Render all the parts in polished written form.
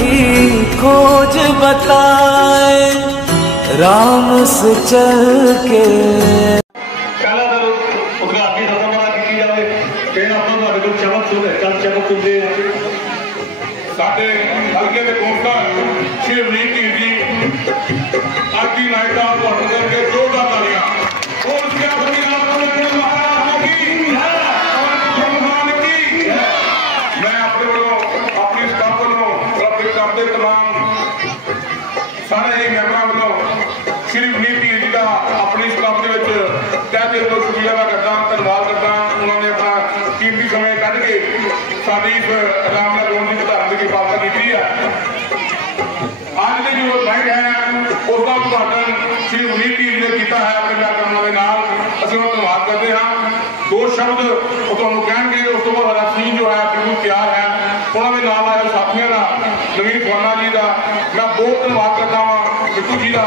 की खोज बताए राम से चल के। साडे हल्के दे कौंसलर श्री अमरीक जी अज की नाइट का उद्घाटन करके जोरदार तालियां। और उसके मैं अपने वालों अपनी स्टाफ वालों क्लब करते तमाम सारे ही मैंबरों वालों श्री अमरीक जी का अपनी स्टाफ के तह दिल तो शुक्रिया अदा करता, धन्यवाद करता। उन्होंने अपना कीमती समय कढ़ के साडी इस रामला रोड की धार्मिक की पालना की है। आज के जो नाइट है उसका उद्घाटन श्री अमरीक जी ने किया है अपने कार्यक्रमों के नाल, असं धन्यवाद करते हैं। दो शब्द तुहानू कहणगे, उस तो बाद हमारा सीन जो है बिल्कुल तैयार है। उन्होंने नाल आए साथियों का नवीन खुराना जी का मैं बहुत धन्यवाद करता हाँ, बिट्टू जी का।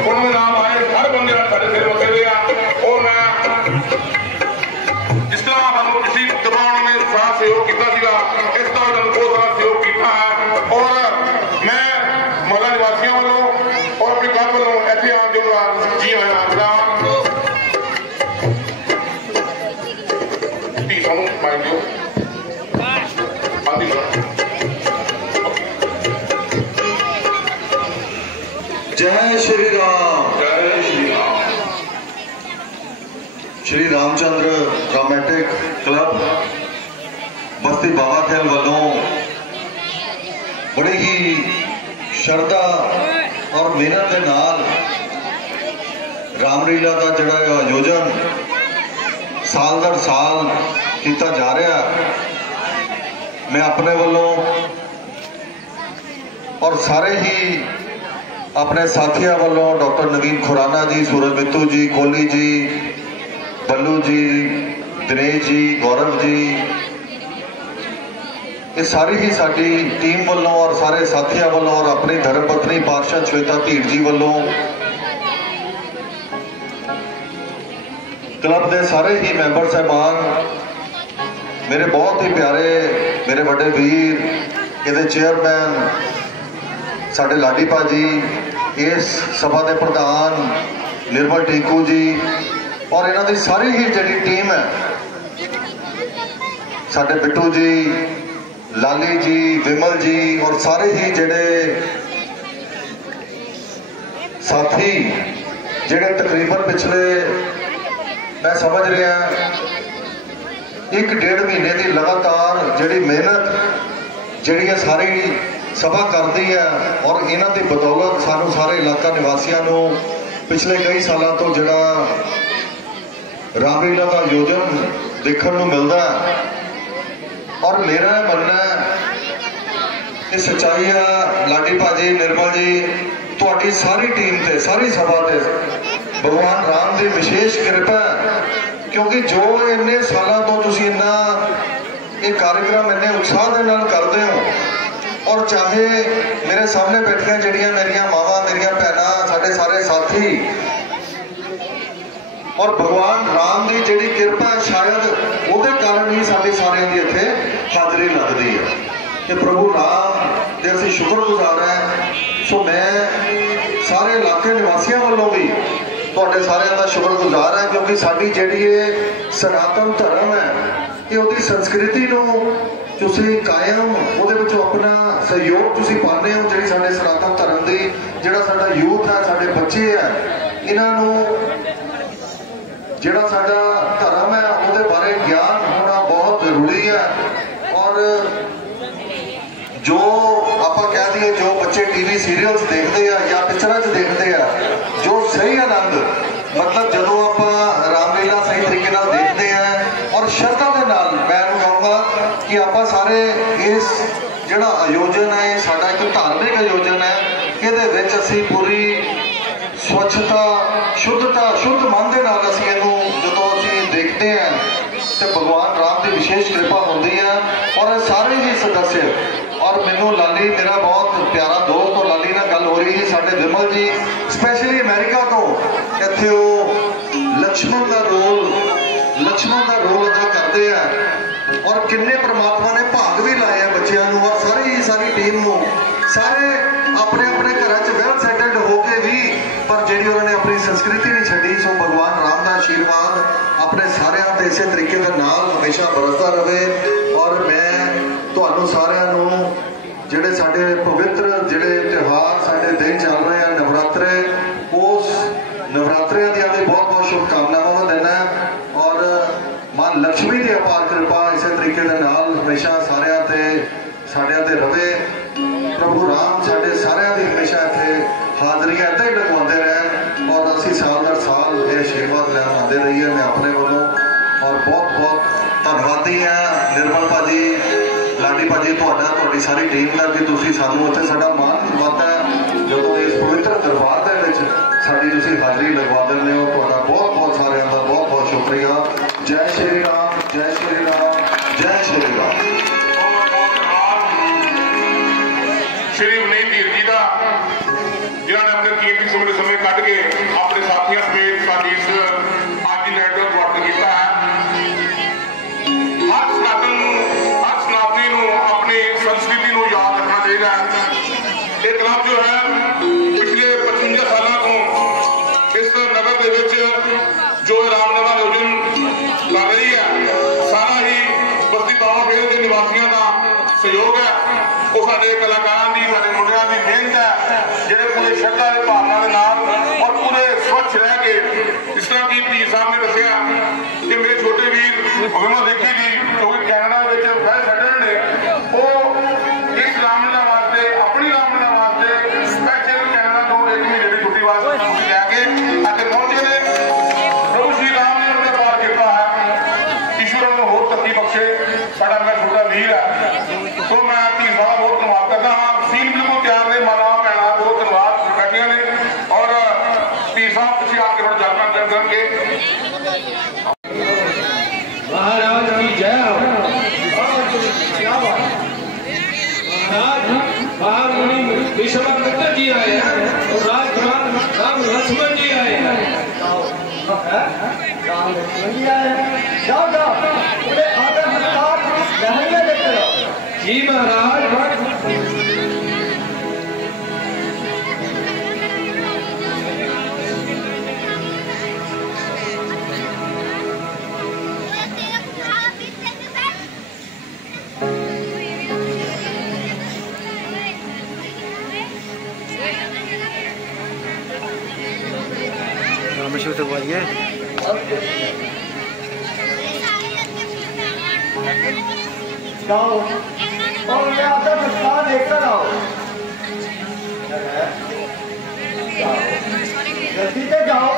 उन्होंने नाल आए हर बंदे साढ़े सिर बसे हुए हैं और मैं जिस तरह हम किसी दबाव में सारा सहयोग किया इस तरह बहुत सारा सहयोग किया है। और मैं मोहल्ला निवासियों वालों और अपने घर वालों इतने आने दूंगा जी आया माइंड दो जय श्री राम। जय श्री राम। श्री रामचंद्र रोमांटिक क्लब बस्ती बाबा खेल वालों बड़ी ही श्रद्धा और मेहनत के नाल रामलीला का जड़ा आयोजन साल दर साल किया जा रहा। मैं अपने वालों और सारे ही अपने साथियों वालों डॉक्टर नवीन खुराना जी, सूरज मित्तू जी, कोहली जी, बल्लू जी, दिनेश जी, गौरव जी, ये सारी ही साडी टीम वालों और सारे साथियों वालों और अपनी धर्मपत्नी पार्षद श्वेता धीर जी वालों क्लब के सारे ही मैंबर साहबान, मेरे बहुत ही प्यारे मेरे बड़े वीर, ये चेयरमैन साडे लाडी भाजी, इस सभा के प्रधान निर्मल टीकू जी और इन्हों की सारी ही जी टीम है, साडे बिट्टू जी, लाली जी, विमल जी और सारे ही जेडे साथी जेडे तकरीबन पिछले मैं समझ रहा 1-1.5 महीने की लगातार जी मेहनत जी सारी सभा करती है और इन्हों की बदौलत सानू सारे इलाका निवासियों को पिछले कई सालों तो जड़ा रामलीला का आयोजन देखने को मिलता है। और मेरा मनना ये सच्चाई है लाडी भाजी, निर्मल जी, थोड़ी सारी टीम से सारी सभा से भगवान राम की विशेष कृपा है, क्योंकि जो इन्ने सालों तो तुम इन्ना ये कार्यक्रम इन्ने उत्साह के नाल करते हो और चाहे मेरे सामने बैठिया जड़ियाँ मेरिया मावां, मेरिया भैनां, साडे सारे साथी और भगवान राम की जी कृपा शायद वो कारण ही साढ़े सारे की इतने हाजरी लगती है कि प्रभु राम के असीं शुक्रगुजार हैं। सो मैं सारे इलाके निवासियों वालों भी तुहाडे सारिਆਂ का शुक्रगुजार है, क्योंकि साडी जिहड़ी ये सनातन धर्म है ये उहदी संस्कृति नूं तुसीं कायम उहदे विचों अपना सहयोग तुसीं पाने हो। जिहड़ी साडे सनातन धर्म दी जिहड़ा साडा यूथ है, साडे बच्चे है, इन्हां नूं जिहड़ा साडा धर्म है उहदे बारे ज्ञान होना बहुत जरूरी है। और जो आप कह दिए जो बच्चे टीवी सीरियल्स देखते हैं या पिक्चर देखते हैं, जो सही आनंद मतलब जो आप रामलीला सही तरीके नाल देखते हैं और श्रद्धा के नाल मैं कहूँगा कि आप सारे इस जिहड़ा आयोजन है साडा एक धार्मिक आयोजन है, इहदे विच असीं पूरी स्वच्छता शुद्धता शुद्ध मन के नाल असीं इहनूं जदों असीं देखते हैं तो भगवान राम की विशेष कृपा होती है। और सारे ही सदस्य और मैनू लाली मेरा बहुत प्यारा दोस्त और लाली नाल गल हो रही है, साडे विमल जी स्पैशली अमेरिका तो इत्थे लक्ष्मण का रोल अदा करते हैं और किन्ने परमात्मा ने भाग भी लाए हैं बच्चों और सारी टीम को बरसता रहे। और मैं तुहानू सारिਆਂ ਨੂੰ ਜਿਹੜੇ ਸਾਡੇ पवित्र ਜਿਹੜੇ ਤਿਉਹਾਰ ਸਾਡੇ दिन चल रहे हैं नवरात्रे, उस नवरात्रियां ਦੀਆਂ भी बहुत बहुत शुभकामनावां देना। और मां लक्ष्मी की अपार कृपा इस तरीके के नाल हमेशा सारिਆਂ ते साडिਆਂ ते रवे। प्रभु राम साडे सारिਆਂ दी हमेशा इत्थे हाजरियां इदां ही लगवाते रहन और असीं साल दर साल ये आशीर्वाद लैन आते रहिए। मैं अपने वालों और बहुत बहुत धन्नवादी हाँ निर्मल भाजी, लाडी भाजी, तुहाडी सारी टीम का कि तुसीं सानूं उत्थे साडा मान वधदा जो इस पवित्र दरबार दे विच साडी तुसीं हाज़री लगवा दिंदे हो। तुहाडा बहुत बहुत सारिਆਂ दा बहुत बहुत शुक्रिया। जय श्री राम, जय श्री राम, जय श्री राम। श्री विनीत धीर जी का जिन्होंने अपने कीमती समय कट के अपने साथियों समेत साडी इस आज की लैंड का उद्घाटन किया है। हर सनातनी नूं अपनी संस्कृति नूं याद रखना चाहिए। ये क्लब जो है पिछले 55 सालों को इस नगर के विच जो रामलीला आयोजन कर रही है, सारा ही बस्ती बाबा फेर के निवासियों का सहयोग है। वो साडे कलाकारां दी, साडे मुंडियां दी मेहनत है, जिहड़े पूरे श्रद्धा के भावना के नाल और पूरे स्वच्छ रह के, जिस तरह की पीर साहब ने दसिया कि मेरे छोटे वीर विमल देखी जी क्योंकि कैनेडा में वह छड्डण ने वो इस रामलीला वास्ते, अपनी रामलीला वास्ते स्पैशल कैनेडा तो 1 महीने की छुट्टी वास्ते छुट्टी लैके अगे पहुंचे ने। प्रभु श्री राम ने उन्हें पार किया है। ईश्वर उन्हें होर तरक्की बख्शे। साडा मेरा छोटा वीर है, तो मैं पीर साहब बहुत धन्यवाद करता हाँ। सीन बिल्कुल तैयार ने, माला भैणा बहुत धन्यवाद बैठिया ने। और पीर साहब तुसीं आके थोड़ा जागरण करके महाराज की जय हो। महाराज महामुनि विश्वामित्र जी आए हैं और राजकुमार राम लक्ष्मण जी आए हैं। राम लक्ष्मण जी आए हैं, जाओ जाओ उन्हें आदर सत्कार लहरियां देते रहो। जी महाराज। मशहूर तो बोलिए। जाओ और मैं आदर सत्कार लेकर आओ। जल्दी से जाओ।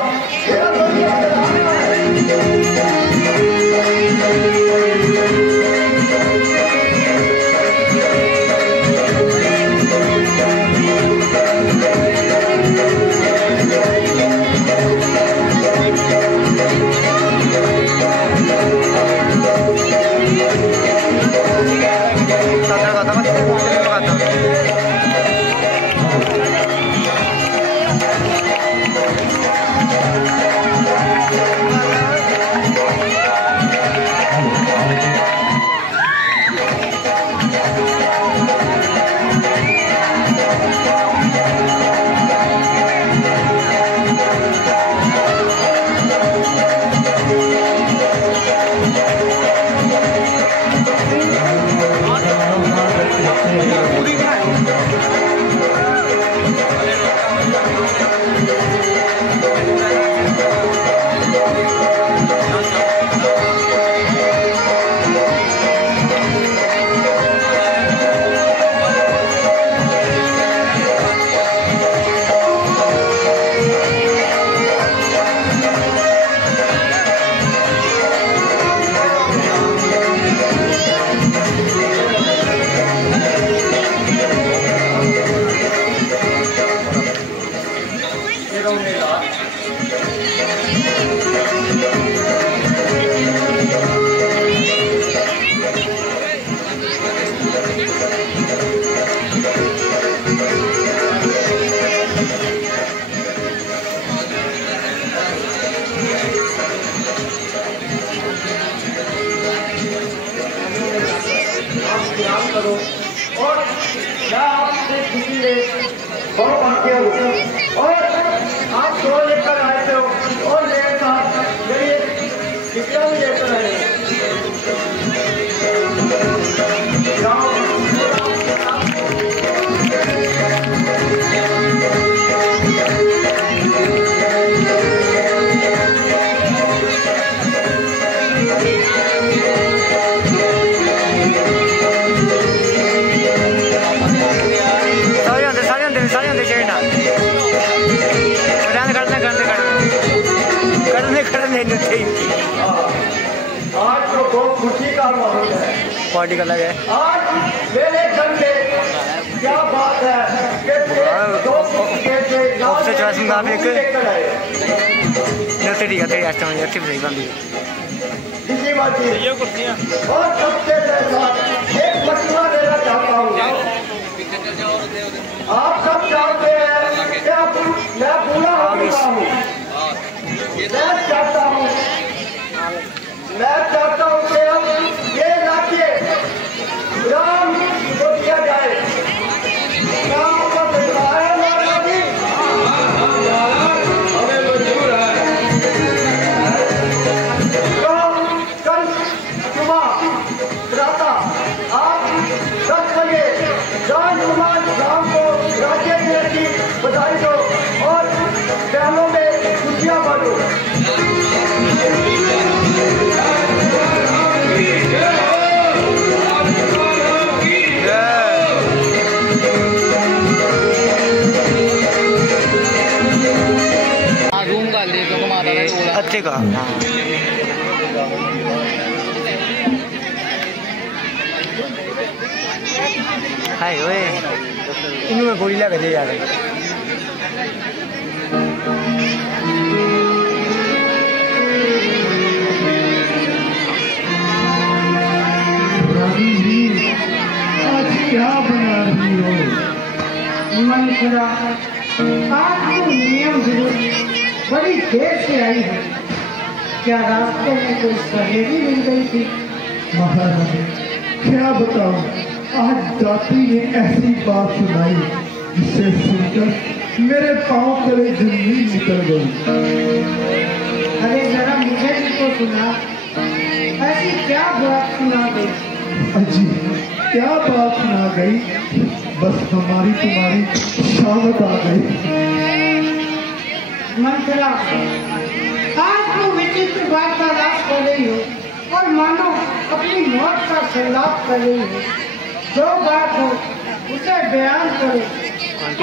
करो और मैं आपसे किसी ने बहुत आज्ञा हो और आप शो लेकर आए थे और मेरे साथ मेरी कितना भी लेकर आए का माहौल है। पार्टी का लगे आज मेरे घर पे क्या बात है कि ऑफिस चॉइस में आप एक लेकर आए। ठीक है तेरी आस्ते में अच्छी सही बंदी दूसरी बात ये कुर्सियां और सबसे साथ एक मशवरा देना चाहता हूँ। आप सब जानते हैं कि मैं पूरा हो चुका हूँ। मैं चाहता हूँ कि अब ये इलाके राम को दिया जाए। राम को देता है हमारा भी हमें मंजूर है। तो कल सुबह प्रातः आप 10 बजे राजकुमार राम को राज्य दिवस की बधाई दो और बैलों में खुशियां बांटो। अच्छे का हाय ओए इन्हों में गोली लगा दे यार आज क्या बना रही हो? मन खुदा आज तो नियम विरुद्ध बड़ी देर से आई है। क्या रास्ते में कोई सहेली मिल गई थी? महारानी क्या बताऊं, आज दाती ने ऐसी बात सुनाई जिसे सुनकर मेरे पांव तले जमीन निकल गई। अरे जरा मुझे भी तो सुना, ऐसी क्या बात सुना गई? अजी क्या बात सुना गई, बस हमारी तुम्हारी शामत आ गई। मंत्रा आज तो विचित्र बात का राज कर रही हो और मानो अपनी मौत का संलाप कर रही हो। जो बात हो उसे बयान करो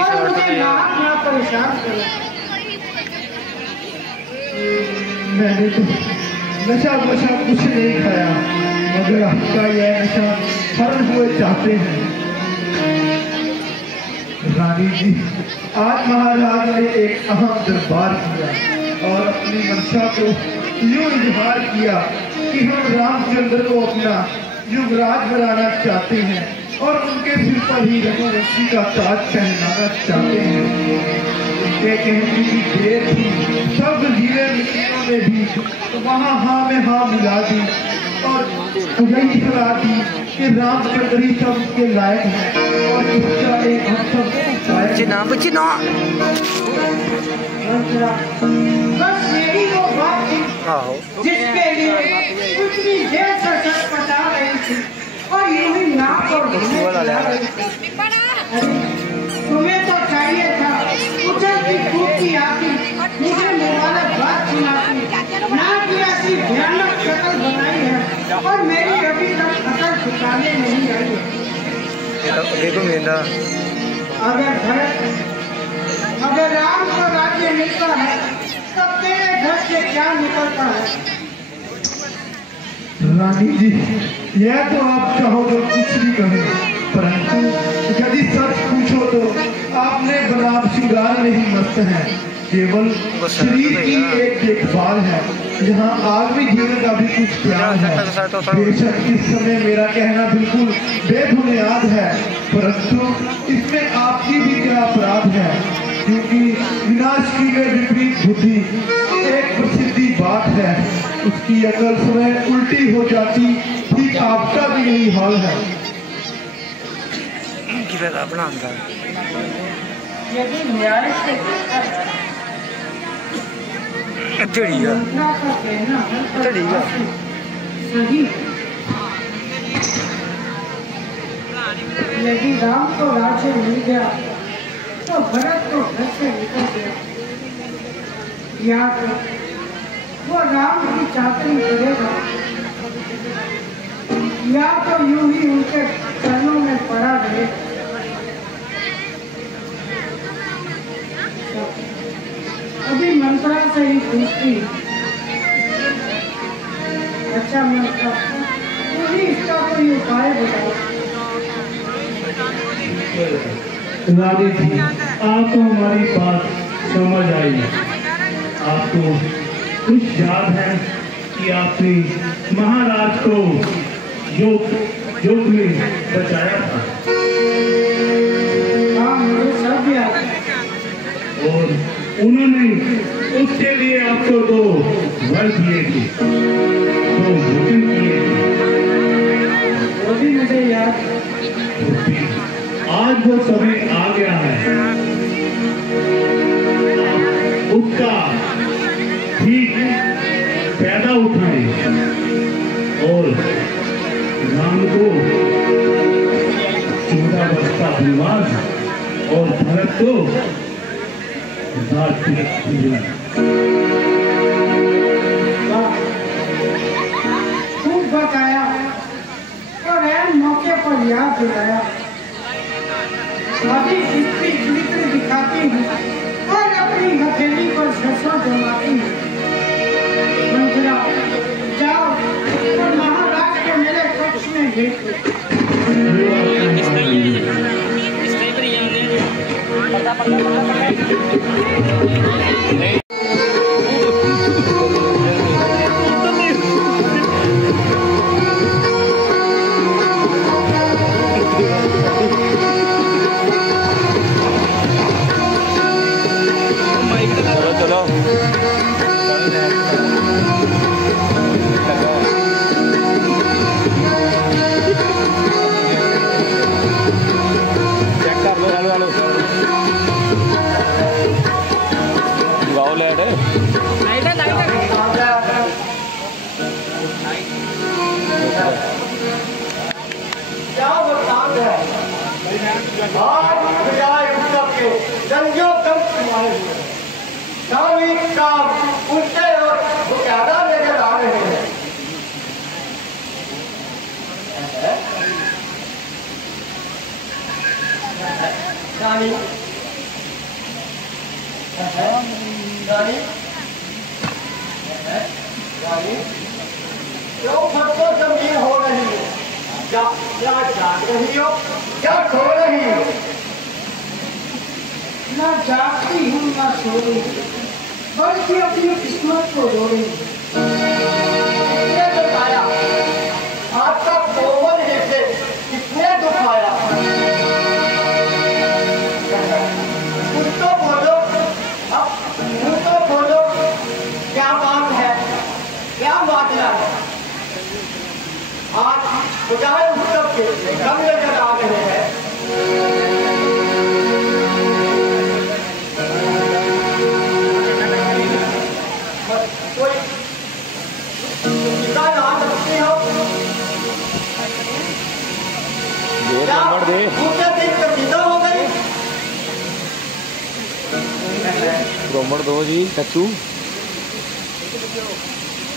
और मुझे नाक ना परेशान करो। मैंने तो नशा कुछ नहीं खाया, मगर आपका यह नशा हर हुए चाहते हैं। रानी जी आज महाराज ने एक अहम दरबार किया और अपनी मंशा को यूं इजहार किया कि हम रामचंद्र को अपना युवराज बनाना चाहते हैं और उनके सिर पर ही रघुवंशी का ताज पहनाना चाहते हैं। उनके कहने की देर थी, सब हीरे मिट्टियों ने भी वहाँ हाँ में हाँ मिला दी और यही सलाह दी कि रामचंद्र ही सब के लायक हैं और इसका एक हम सब बच्ची ना बस मेरी वो बात थी आहो जिसके लिए उतनी देर से छटपटा रही थी और यूं ही नाक और घुटने चला रही थी। तुम्हें तो चाहिए था उछल की कूदती आती मुझे मुबारकबाद सुनाती, ना कि ऐसी भयानक शक्ल बनाई है और मेरी अभी तक फसल ठिकाने नहीं आई है। देखो मेरा अगर राम को राज्य मिलता है तब तेरे घर से क्या निकलता है? रानी जी यह तो आप चाहो तो कुछ भी कहें, परंतु यदि सच पूछो तो आपने बनाव श्रृंगार नहीं मस्त है, केवल शरीर की एक देखभाल है। यहाँ आदमी जीवन का भी कुछ प्यार है। बेशक इस समय मेरा कहना बिल्कुल बेबुनियाद है, परंतु इसमें आपकी भी क्या अपराध है, क्योंकि विनाश की में विपरीत बुद्धि एक प्रसिद्धि बात है। उसकी अकल समय उल्टी हो जाती, ठीक आपका भी यही हाल है। यदि न्याय से देखा जाए योजना का कहना सही। यदि राम को राज्य मिल गया तो भरत तो घर से निकल गया, या तो वो राम की चाकरी करेगा या तो यूं ही उनके चरणों में पड़ा रहेगा। अभी मंत्रा से ही पूछती, अच्छा मंत्रा तुझी रानी जी, आपको हमारी बात समझ आई। आपको कुछ याद है कि आपने महाराज को युद्ध में बचाया था। हाँ, मुझे सब याद है। और उन्होंने उसके लिए आपको 2 वर दिए थे, 2 वचन किए थे। वो भी मुझे याद है। आज वो समय आ गया है, उसका ठीक फायदा उठाएं और राम को 14 वर्ष का वनवास और भरत को खूब बताया और ऐन मौके पर याद दिलाया। अभी इसकी चित्र दिखाती हूँ और अपनी हथेली पर सरसों जमाती हूँ। मंत्रा, जाओ और महाराज को मेरे कक्ष में भेज दो। उनसे और बुकारा लेकर आ रहे हैं। रानी रानी रानी क्यों फटको जमीन हो रही है? क्या जाग रही हो, क्या खो रही हो? ना जागती हूँ ना सो रही हूँ, बल्कि अपनी किस्मत को रो रही हूँ। किसने दुखाया? आपका कोमल जैसे किसने दुखाया? कुछ तो बोलो, अब कुछ तो बोलो, क्या बात है, क्या मामला है? आज बुझाए उत्सव के रंग लेकर आ रहे हैं। कोई कितना नाम रखते हो? क्या पूरे दिन कविता हो गई? ब्राह्मण दो जी चच्चू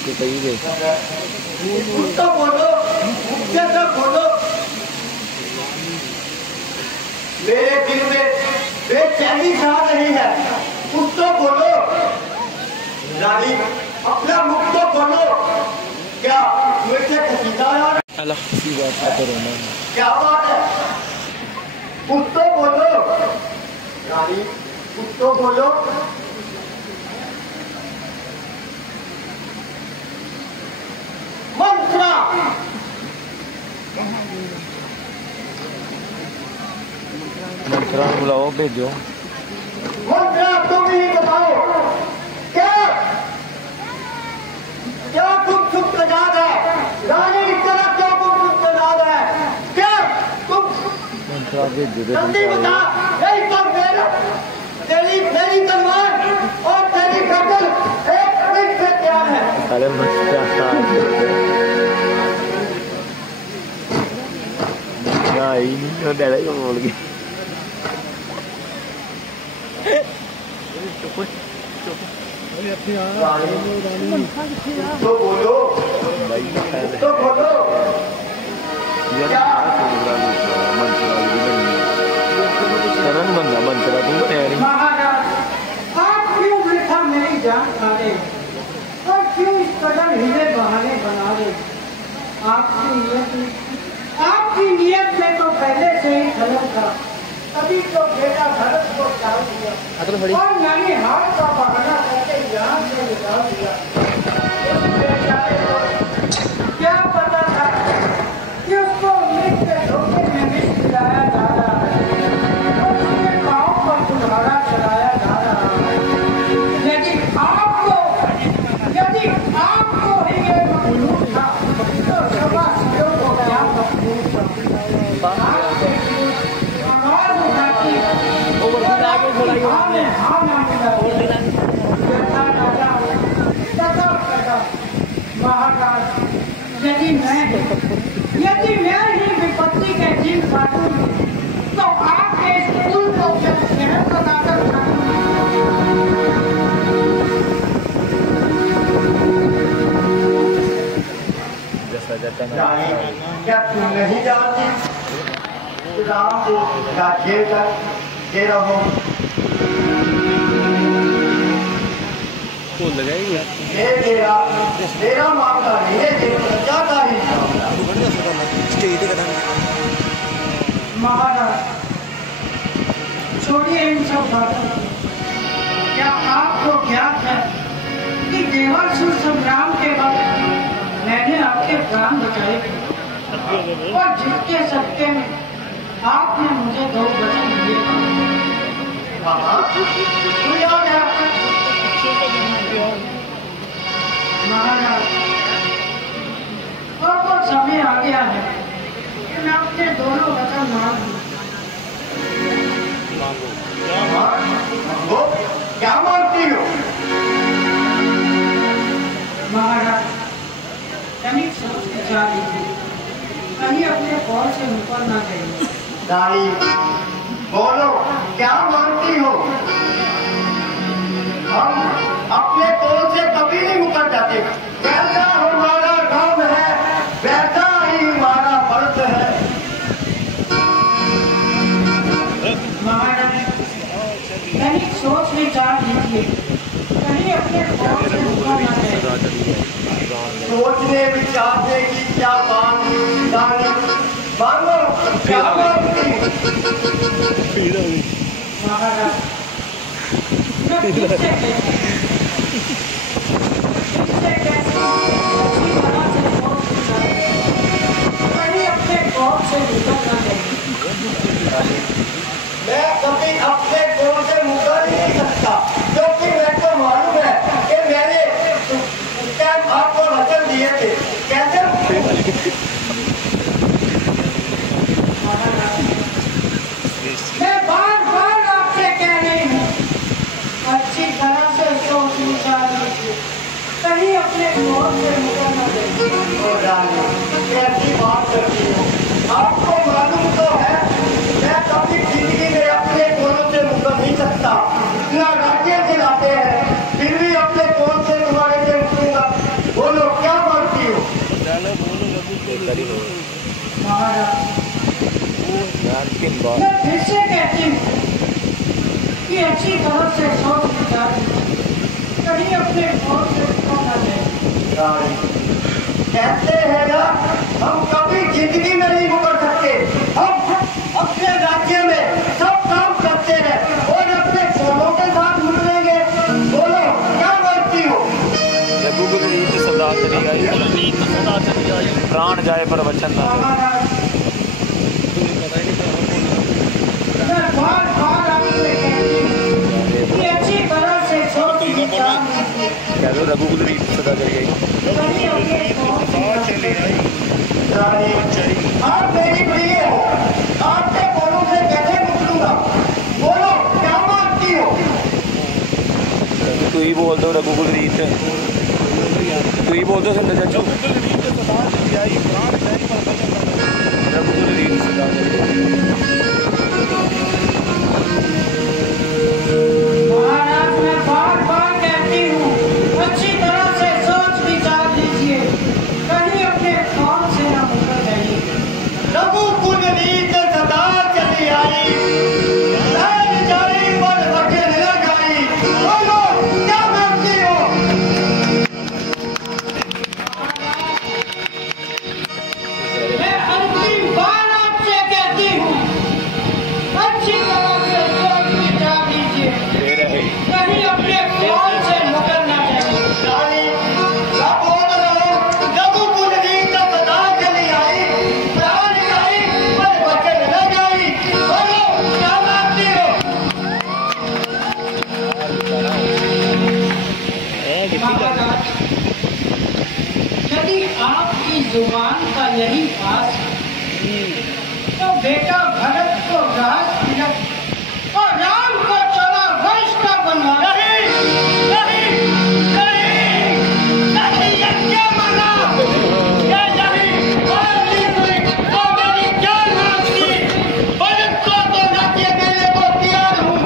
सही है। उसका बोलो, मुझसे तो बोलो। मेरे दिल में बेचैनी छा रही है, कुछ तो बोलो। रानी अपना मुख तो बोलो। क्या मुझसे कसीदा है? क्या बात है? कुछ तो बोलो रानी, कुछ तो बोलो। मंत्रा मंत्रा बुलाओ भेजो। मंत्रा तुम ही बताओ, क्या क्या तुम चुप सजाद है? रानी की तरह क्यों तुम चुप सजाद है? क्या तुम मंत्रा भेजो जल्दी बता। यही तो मेरा तेरी तेरी तलवार और तेरी गर्दन एक मिनट से क्या है? अरे मंत्रा नहीं डैडी को बोल गई। तो बोलो, तो बोलो। करण बंदा मंत्रा तुम तैयारी। महाराज, आप क्यों वृथा मेरी जान खा रहे और क्यों इस कदर हीरे बहाने बना रहे? आपकी नीयत में तो पहले से ही खलल था। तभी तो बेटा भरत को डाल दिया और मैंने हाथ का बहाना करके यहाँ से निकाल दिया। उस बेचारे को क्या पता था कि उसको मृत के धोखे में विष पिलाया जा रहा है और उसके पाँव पर कुल्हाड़ा चलाया जा रहा है। यदि आपको ही ये मखलूक था तो सभा सिरों को क्या मखलूक था। आवाज उठाती महाराज, यदि मैं ही विपत्ति के दिन काटूं तो आपके स्कूल को शहर बताकर क्या तुम नहीं जानती राम को क्या जेल तक दे रहा हूँ? ये तेरा मामला नहीं है, प्रजा का ही महाराज छोड़िए इन सब बातों को। क्या आपको ज्ञात है कि देवासुर संग्राम के बाद मैंने आपके प्राण बचाए और जिसके सत्य में आपने मुझे 2 वचन दिए। महाराज और वो समय आ गया है कि मैं अपने दोनों वचन मांग लूं। क्या मांगती हो? महाराज तनिक सोच विचार लीजिए, कहीं अपने कौल से मुकर ना जाइए। रानी बोलो क्या मांगती हो? हम अपने कौल से कभी नहीं मुकर जाते। जैसा हमारा काम है वैसा ही हमारा फर्ज है। महाराज तनिक सोच विचार लीजिए, कहीं अपने कौल से मुकर ना जाइए। सोचने विचारने की क्या बात रानी, मानो क्या मांगती? महाराज मैं फिर से कैसे कहीं अपने कौल से मुकर ना जाइए। मैं कभी अपने कौल से मुकर ही नहीं सकता, क्योंकि मेरे को मालूम है कि मैंने उस टाइम आपको वचन दिए थे। कैसे मैं बार-बार आपसे कह रही हूँ, अच्छी तरह से सोच विचार लीजिए, कहीं अपने कौल से मुकर ना जाइए। कैसी बात करती हो? आपको मालूम तो है मैं कभी जिंदगी में अपने कौलों से मुकर नहीं सकता। इतना राज्य दिलाते हैं फिर भी अपने कौल से तुम्हारे से मुकूंगा। बोलो क्या मांगती हो? महाराज मैं फिर से कहती हूँ कि अच्छी तरह से सोच विचार लीजिए, कहीं अपने कौल से मुकर ना जाइए। कहते हैं ना हम कभी जिंदगी में नहीं मुकर सकते। हम अपने राज्य में सब काम करते हैं और अपने कौलों के साथ मुकरेंगे। बोलो क्या मांगती हो? प्राण जाए पर वचन ना मैं बार-बार आपसे कहती हूँ कि अच्छी तरह से सोच विचार लीजिए, कह दो रघुकुल सदा करिए। कहीं अपने कौल से रानी आप मेरी प्रिय हो, आपके कौलों से कैसे मुकरूंगा? बोलो क्या मांगती हो? तू ही बोल दो रघुकुल रीत, तू ही बोल दो संत चाचू। रघुकुल रीत सदा महाराज मैं बार-बार कहती हूँ अच्छी तरह से सोच विचार लीजिए, कहीं अपने कौल से ना मुकर जाइए। रघुकुल रीत सदा चली आई, लहर जाई पर वचन लगाई। बोलो क्या मांगती हो? तो बेटा भरत को राज तिलक और राम को 14 वर्ष का बनवास। ये क्या माना? ये नहीं तो मेरी जान मांगती। भरत को तो राज्य देने को तैयार हूँ,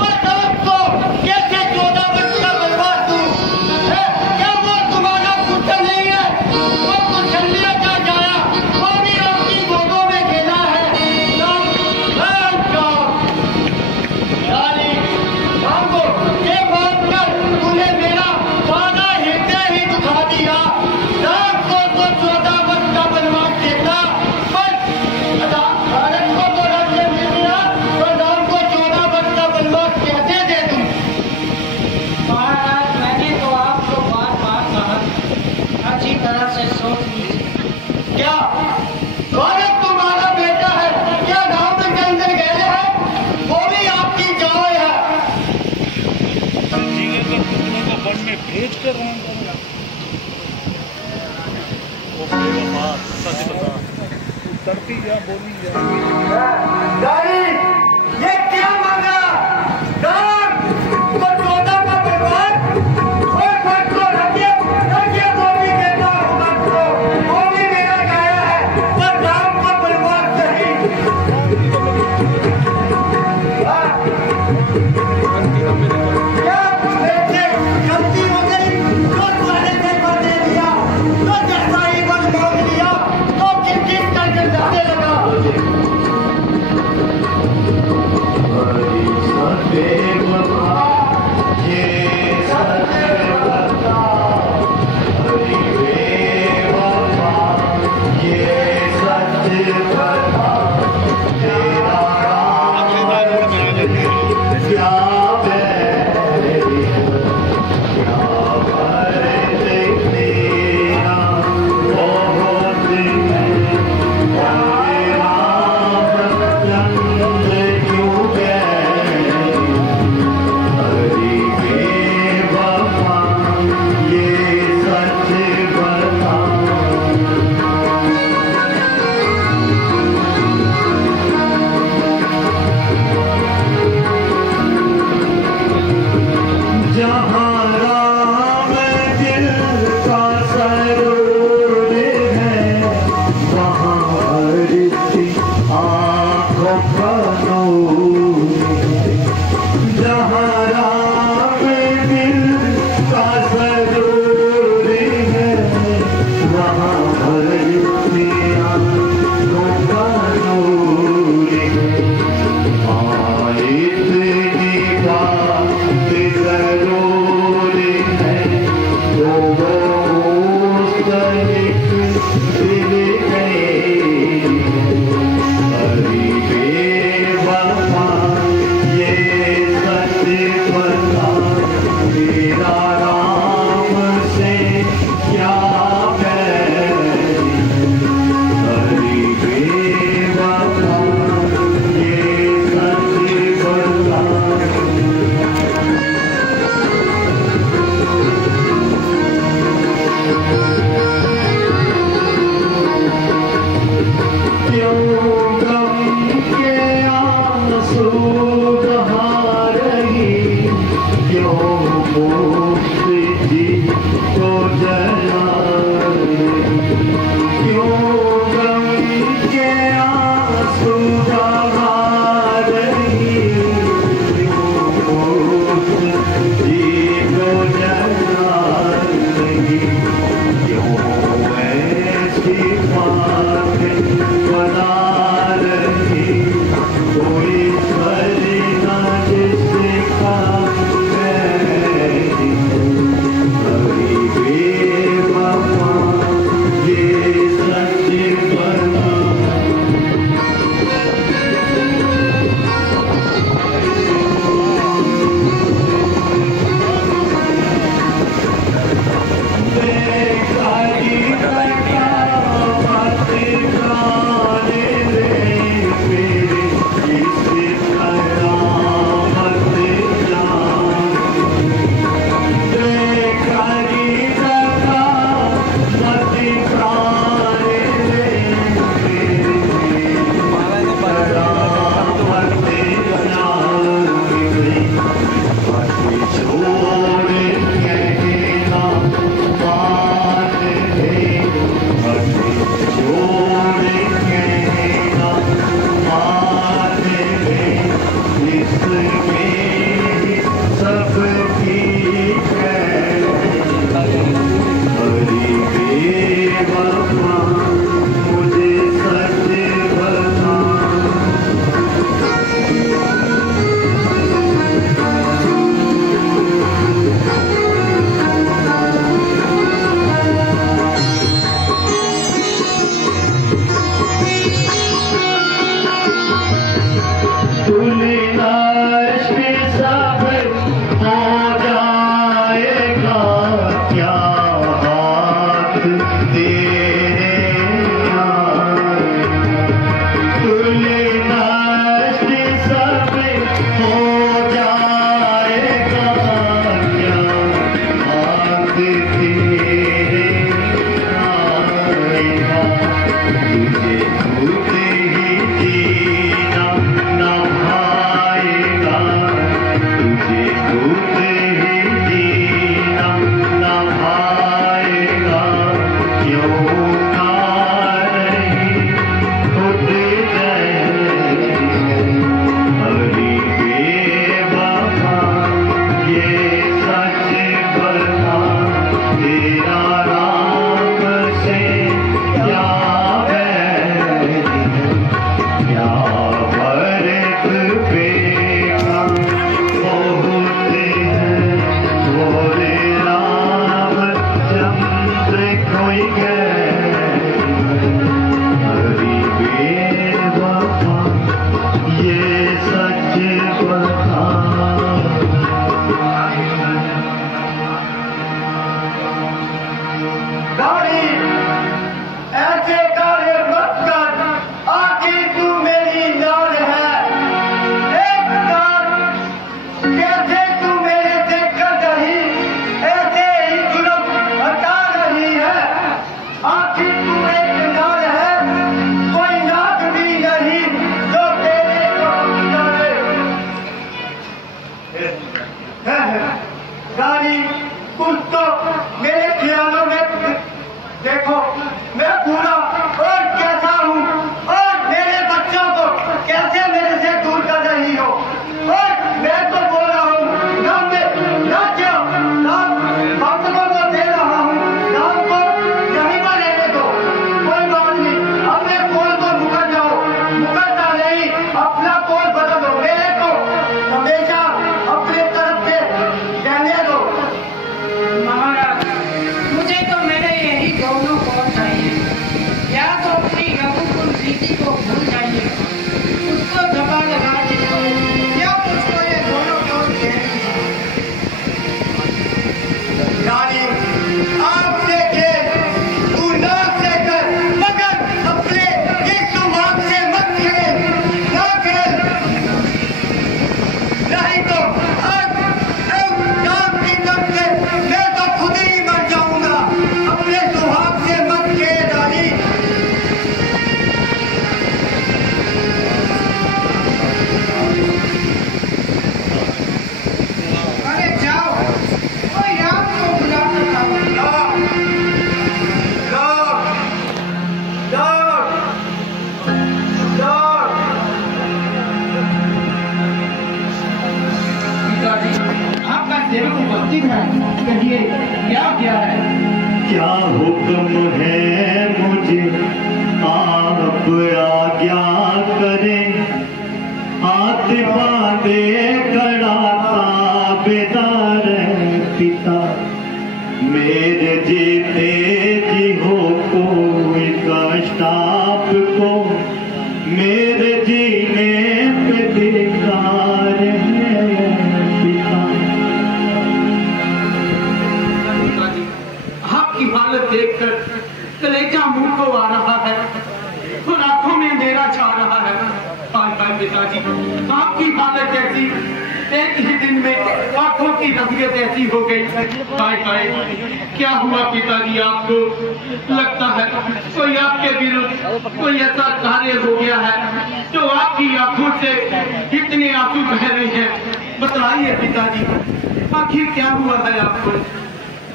पर राम को कैसे 14 वर्ष का बनवास दूँ? क्या वो तुम्हारा पुत्र नहीं है? वो पुत्र लिया क्या जाया? वो भी आपकी गोदों में खेला है। राम ये बात कर तूने मेरा सारा हृदय ही दुखा दिया। राम को तो 14 वर्ष का बनवास देता, पर भारत को तो राज्य मिल गया, तो राम को 14 वर्ष का बनवास कैसे दे दूं? महाराज मैंने तो आपको बार बार कहा, अच्छी तरह से सोच लीजिए। क्या भारत तुम्हारा बेटा है? क्या राम के अंदर गहरे है? वो भी आपकी जान है। वन में भेज कर ये क्या मांगा? राम को 14 का बनवास और भक्त को राज्य वो भी देता हूँ। भक्त को वो भी मेरा गाया है, पर राम को बनवास नहीं। क्या बेटे गलती हो गई तो तुम्हारे से कर दे दिया, तो जैसा ही बन मांग लिया तो किन करके जाने लगा। Hare Krishna और बदल दो, मेरे को हमेशा अपने तरफ से रहने दो। महाराज, मुझे तो मेरे यही दोनों कौन चाहिए, या तो अपनी रघुकुल प्रीति को भूल जाइए, उसको दबा लगा दीजिए, या मुझको ये दोनों कौन चाहिए। रानी आपसे के तू नाक से कर, मगर अपने इस दिमाग से मत खेल, ना खेल, नहीं तो आज काम की तब से मैं तो खुद ही मर जाऊंगा। अपने सुहाग से मत खेल रानी। अरे जाओ, कोई आपको बुलाता था। आपका सेवक उपस्थित है, कहिए क्या है। क्या हुक्म है मुझे आप आज्ञा करें, हाथ बांधे खड़ा ताबेदार है पिता, मेरे जीते जी हो कोई कष्ट आपको, मेरे जीने पे धिक्कार है पिता। आपकी हालत देखकर कलेजा मुंह को आ रहा है और आंखों में अंधेरा छा रहा है। हाय हाय पिताजी, आपकी हालत ऐसी, एक ही दिन में आंखों की नसीहत ऐसी हो गई। हाय हाय, क्या हुआ पिताजी आपको? लगता है कोई आपके विरुद्ध कोई ऐसा कार्य हो गया है जो आपकी आंखों से इतने आंसू बह रहे हैं। बताइए पिताजी, आखिर क्या हुआ है आपको?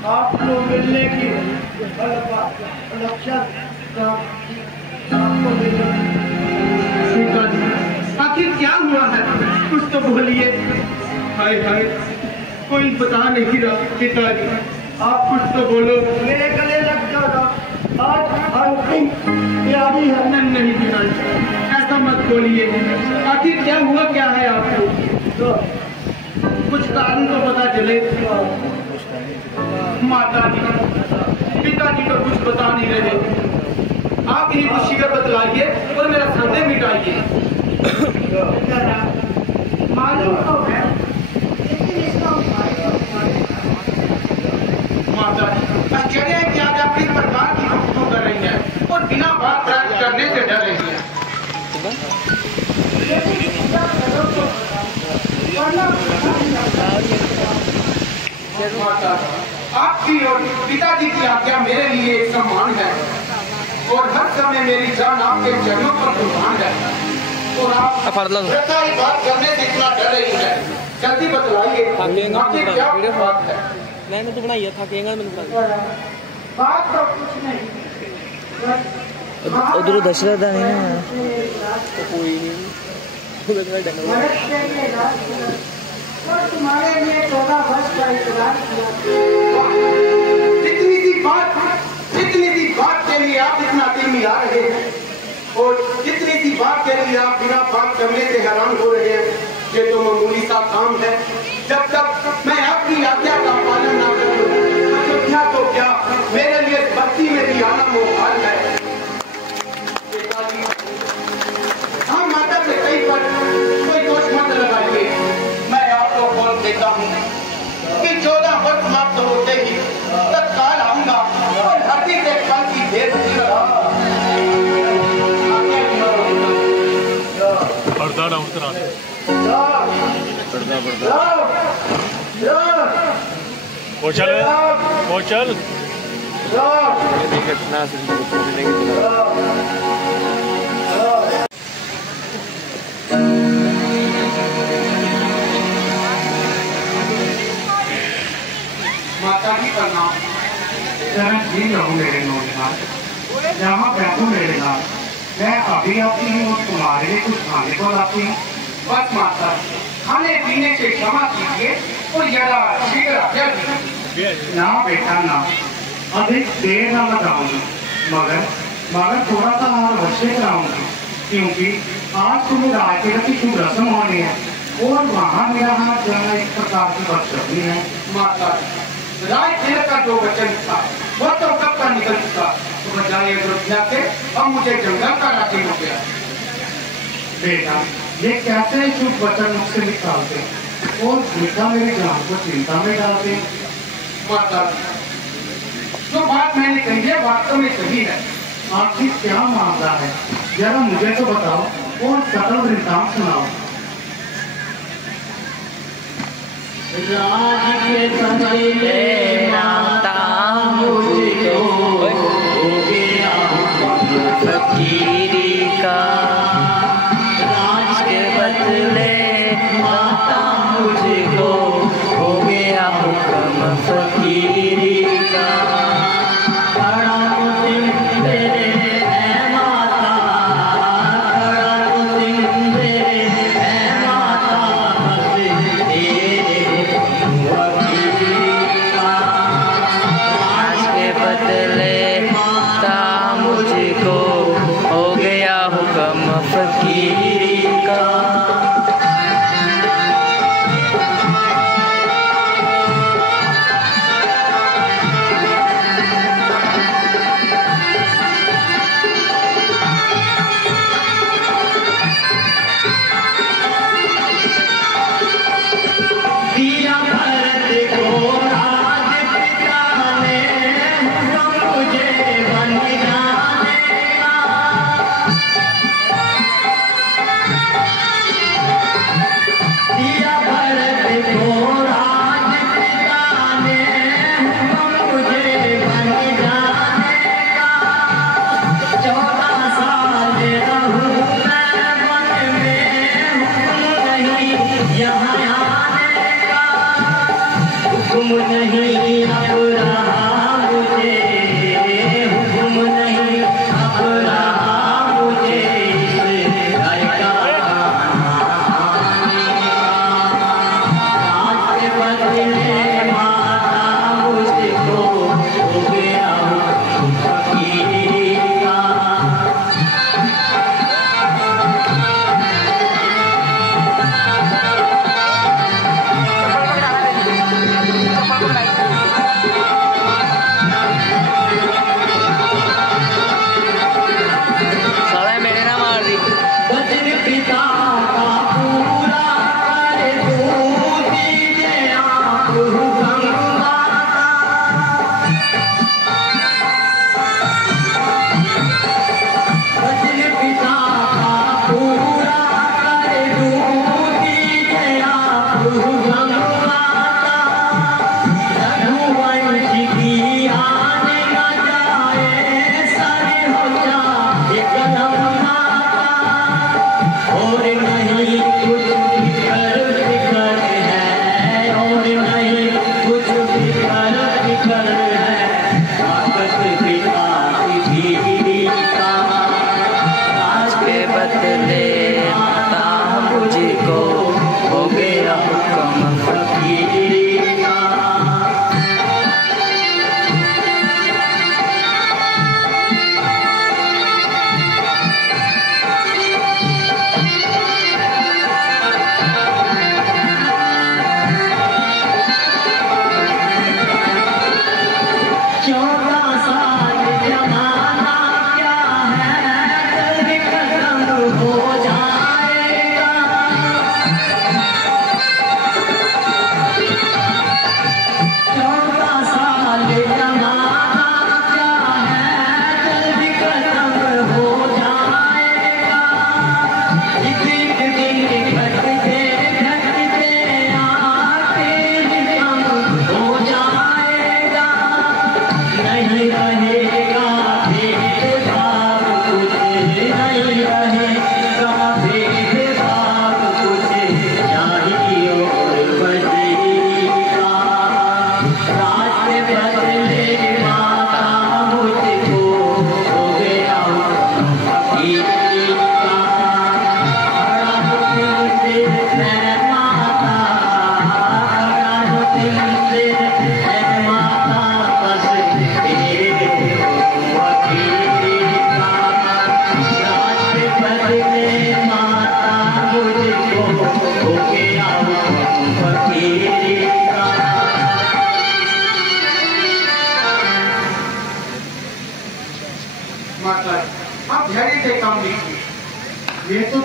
आपको मिलने की लक्ष्य आपको मिलने पिताजी, आखिर क्या हुआ है? कुछ तो बोलिए। हाय हाय, कोई बता नहीं रहा पिताजी, आप कुछ तो बोलो। मेरे गले लग जाता आज अंतिम तैयारी है। नहीं पिताजी, ऐसा मत बोलिए। आखिर क्या हुआ क्या है आपको? तो कुछ कारण तो पता चले। माता जी, पिताजी तो कुछ बता नहीं रहे। आप ही कुछ शीघ्र बतलाइए और मेरा संदेह मिटाइए। मालूम तो है, लेकिन इसका उपाय माता जी, आश्चर्य है कि आज आप इस प्रकार की गुफ्तगू कर रही हैं और बिना बात प्राप्त करने से डर रही हैं। माता, आपकी और पिताजी की आज्ञा मेरे लिए एक सम्मान है और हर समय मेरी जान आपके चरणों पर कुर्बान है। और आप ऐसा ही बात करने से इतना डर रही है, जल्दी बतलाइए आखिर क्या बात है? मैंने तो बनाई था, केंगा मैंने बनाई। बात तो कुछ नहीं, उधर दशरथ नहीं है तो कोई नहीं, और तुम्हारे लिए 14 वर्ष का इंतजार किया। इतनी सी बात के लिए आप इतना दिल मिला रहे हैं और इतनी सी बात के लिए आप बिना बात करने से हैरान हो रहे हैं। ये तो मामूली सा काम है। जब तक मैं आपकी आज्ञा का पालन ना करूं, अयोध्या तो क्या मेरे लिए बस्ती में भी आना मुहाल है। हम माता से कहीं पर कोई दोष मत लगाइए। मैं आपको बोल देता हूँ कि 14 वर्ष समाप्त होते ही तत्काल आऊंगा और धरती से कल की देर चल घटना से पूछने की माता जी का नाम जी रहूं मेरे नौजवान, जहाँ बैठो मेरे नाम, मैं अभी आती हूँ और तुम्हारे लिए कुछ खाने को लाती हूँ। बस माता, खाने पीने से क्षमा कीजिए और जरा शीघ्र आज्ञा कीजिए। ना बेटा ना, अधिक देर ना लगाऊंगी, मगर थोड़ा सा और बच्चे कराऊंगी, क्योंकि आज तुम्हें राजकीय की शुभ रस्म होनी है और वहाँ मेरा हाथ जाना एक प्रकार की बदशगुनी है। माता राजकीय का जो वचन था वो तो कब का निकल चुका, तो बजाय अयोध्या के अब मुझे जंगल का राजी हो गया। बेटा ये कैसे शुभ वचन मुझसे निकालते और बेटा मेरी जान को चिंता में डालते। माता जो बात मैंने कही है वास्तव में सही है। आखिर क्या मामला है जरा मुझे तो बताओ और सकल वृत्तांत सुनाओ। राज के बदले नाता मुझको हो गया फकीरी का, राज के बदले नाता मुझको हो गया हुक्म फकीरी का। खड़ा मुझे तेरे है माता, खड़ा मुझे है माता, बस तेरे आज के बदले ता मुझको हो गया हुक्म फकीरी का।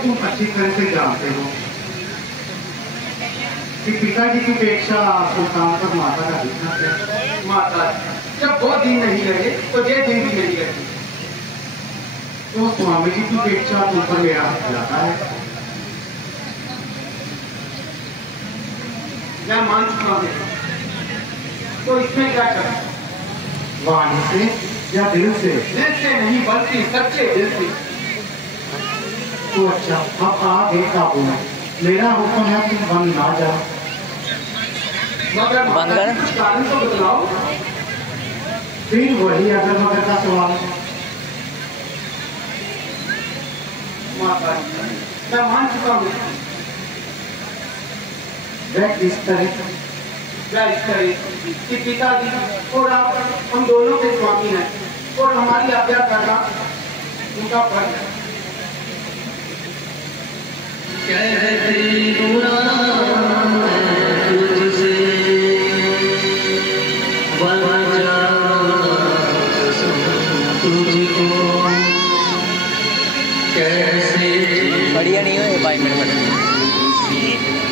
तुम अच्छी तरह से जानते हो कि पिताजी की अपेक्षा सुल्तान पर माता का दिखना है। माता जब वो दिन नहीं रहे तो ये दिन भी नहीं रहे। तो स्वामी जी की अपेक्षा तुम पर मेरा हक जाता है। मैं मान चुका हूँ, तो इसमें क्या करें? वाणी से या दिल से? दिल से नहीं बल्कि सच्चे दिल से। तो अच्छा, अब आगे काबू में मेरा हुक्म है कि बन ना जाओ। मगर बंद कर। कुछ कारण तो बतलाओ। फिर वही अगर मगर का सवाल। माता मैं मान चुका हूँ। वह किस तरह? वह इस तरह कि पिताजी और आप हम दोनों के स्वामी हैं और हमारी आज्ञा करना उनका फर्ज है। बढ़िया नहीं हो 5 मिनट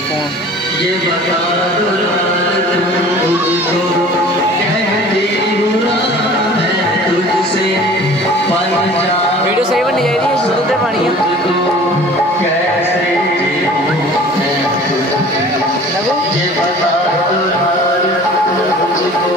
फोन ये बता दो तुझको कहती हूँ मैं तुझसे वीडियो सही बननी चाहिए यूट्यूब पे पानी है कैसे ये बता दो तुझको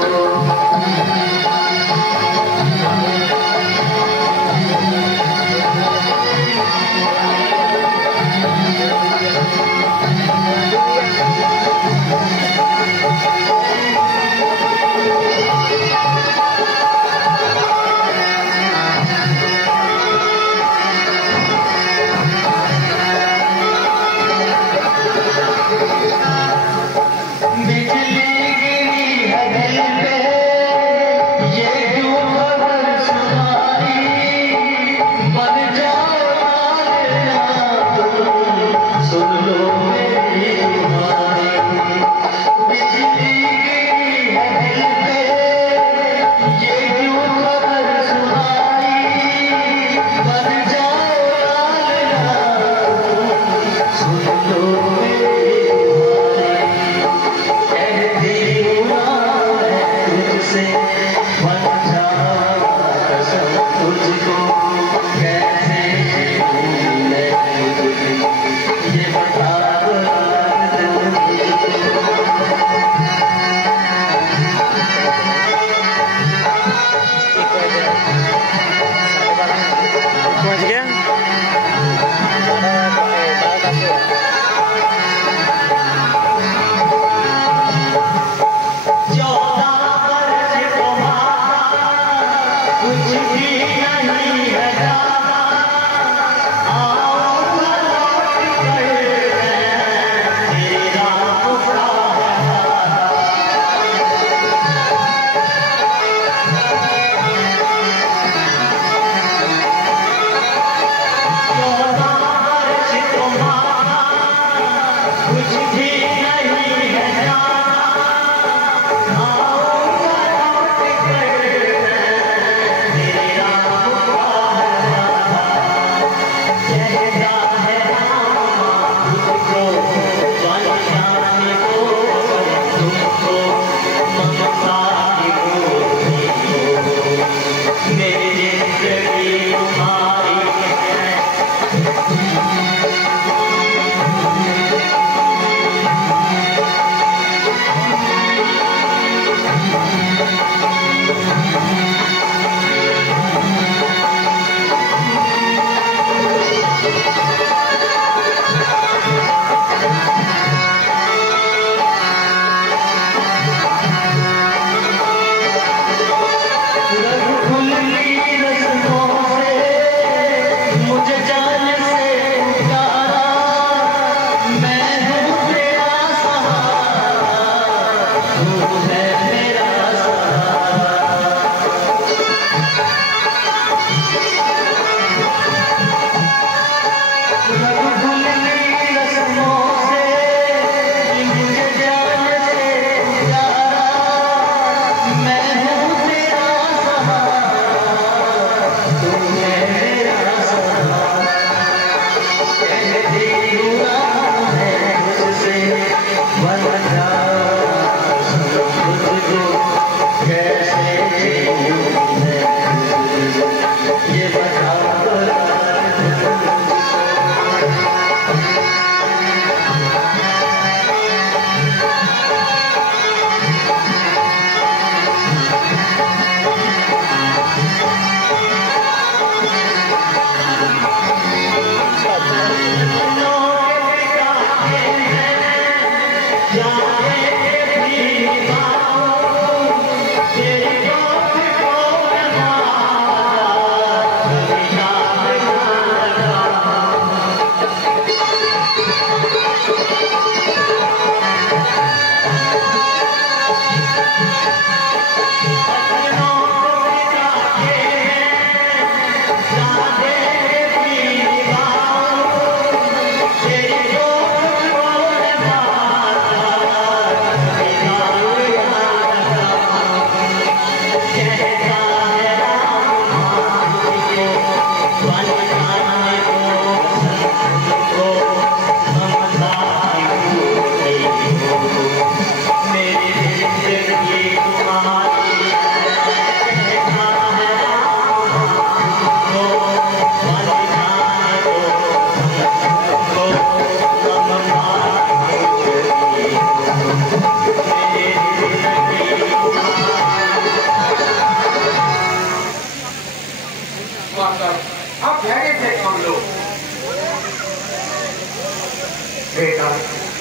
बेटा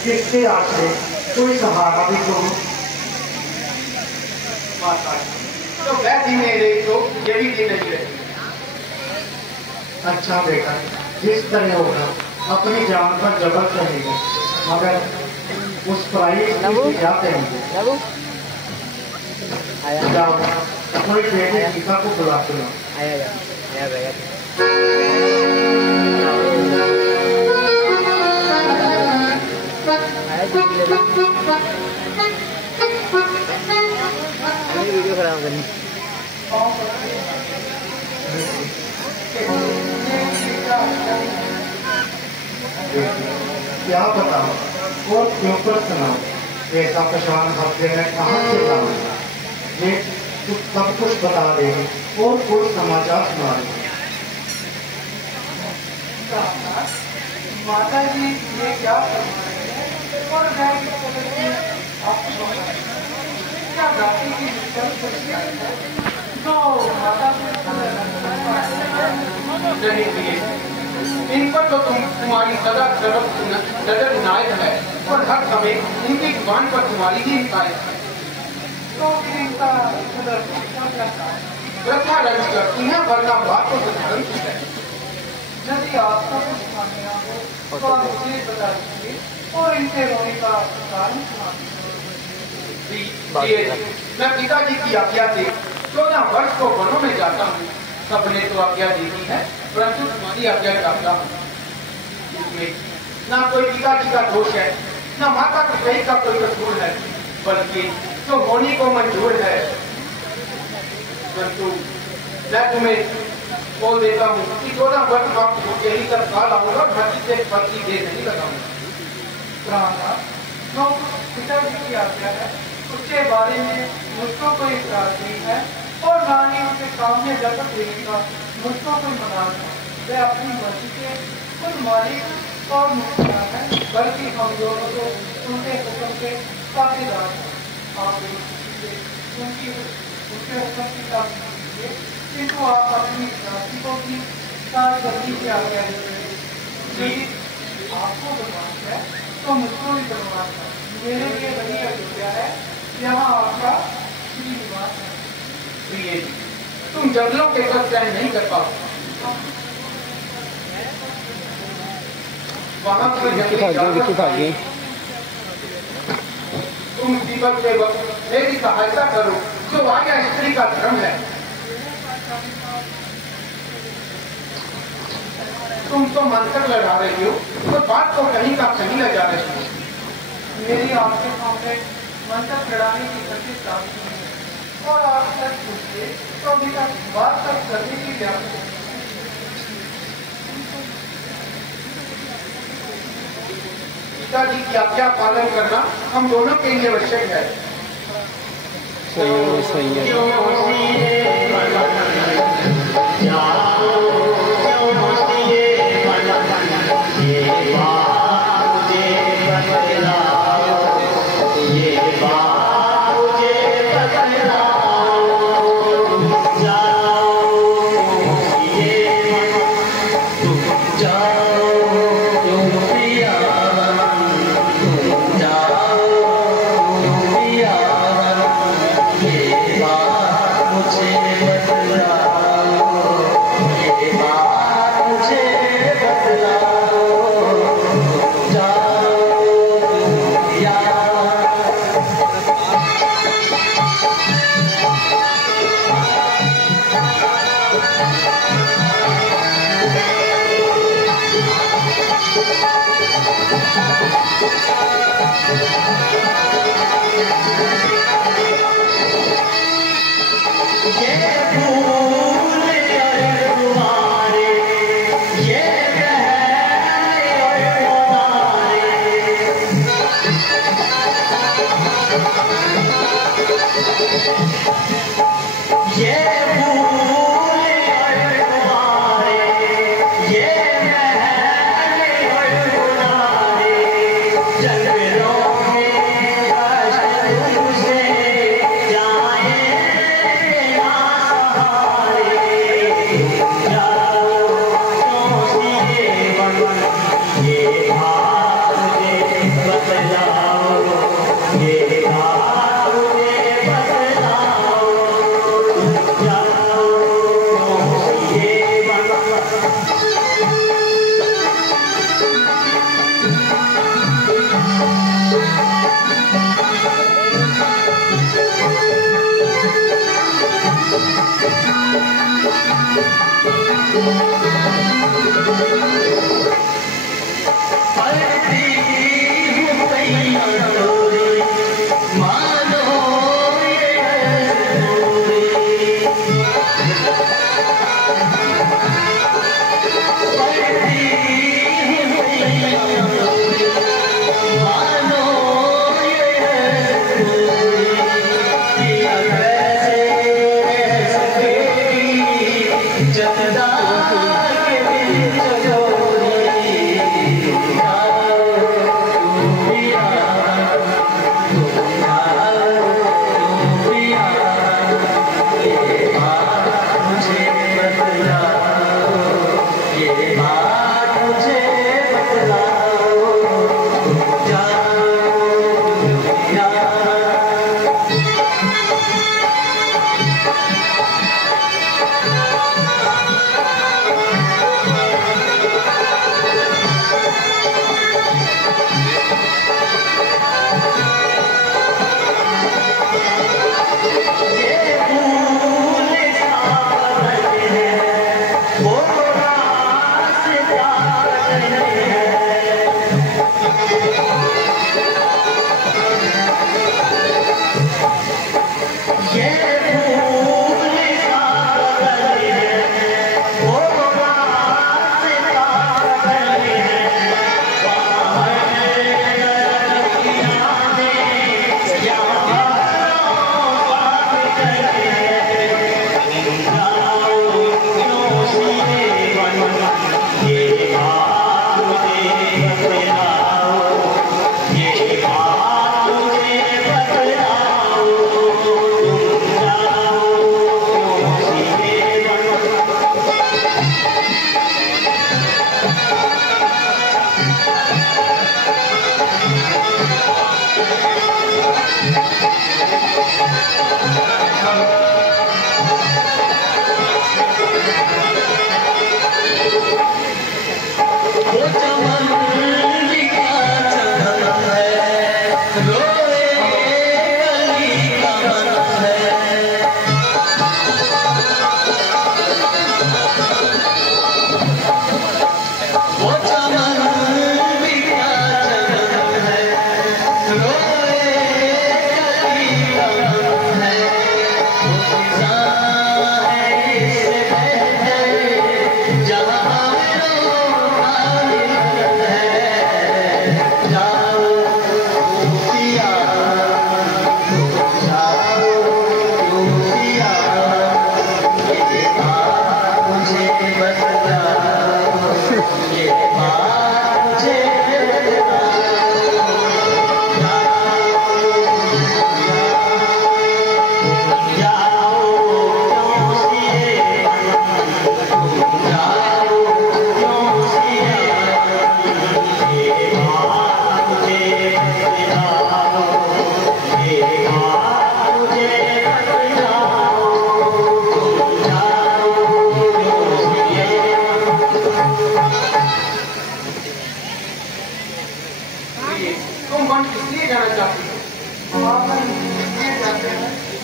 किसके आश्रय कोई सहारा भी तो माता तो वैसी मेरे तो ये भी दिन नहीं रही। अच्छा बेटा जिस तरह होगा अपनी जान पर जबर करेंगे मगर उस प्राइस की क्या करेंगे। जाओ कोई बेटे गीता को बुलाते हो। वीडियो खराब करनी क्या बताओ और क्यों पर सुनाओ ऐसा परेशान हफ्ते में कहाँ से लाऊं ये सब कुछ बता देंगे और कोई समाचार सुना देंगे। माता जी ये क्या कर रहे हैं और मैं आपको क्या गाती की तो माता नहीं इन पर तो तुम्हारी सदा तरफ नजर नायक है और हर समय इनकी जुबान पर तुम्हारी ही हिकायत है। तो फिर इनका रखा रंज करती है वरना बात तो धर्म की है। यदि आपको कुछ मानना हो तो आप मुझे बता दीजिए और इनके रोने का कारण सुना दीजिए। मैं पिताजी की आज्ञा से 14 वर्ष को वनों में जाता हूँ। सबने तो आज्ञा दी है परंतु तुम्हारी आज्ञा करता हूँ। इसमें ना कोई पिताजी का दोष है ना माता कहीं का कोई कसूर है बल्कि तो होने को मंजूर है। परंतु मैं तुम्हें बोल देता हूँ कि 14 वर्ष वक्त यही कर काल आऊंगा भर्ती से भर्ती दे नहीं लगाऊंगा। जो पिताजी की आज्ञा है उसके बारे में मुझको कोई इतराज नहीं है और ना ही उनके सामने जगत देने का मुझको कोई मना है। वे अपनी मर्जी के खुद मालिक और मुख्तार है बल्कि हम दोनों को उनके हुक्म के साथीदार हैं। आप उनके हुक्म की तारीफ कीजिए किंतु आप अपनी जाति को भी कारकर्दी की आज्ञा देते हैं। आपको बदमाश है तो मुझको भी बदमाश है। मेरे लिए बड़ी अयोध्या है यहाँ आपका श्री निवास है। प्रिय जी तुम जंगलों के साथ तय नहीं कर पाओ। वहां पर जंगली तुम दीपक के वक्त मेरी सहायता करो जो आज्ञा स्त्री का धर्म है। तुम तो मंत्र लगा रही हो तो बात को कहीं का कहीं ले जा रही हो। मेरी आपके सामने मंत्र लड़ाने की कभी प्राप्ति नहीं है और आप सच पूछिए तो अभी तक बात तक करने की क्या पिताजी की आज्ञा पालन करना हम दोनों के लिए आवश्यक है। सही है।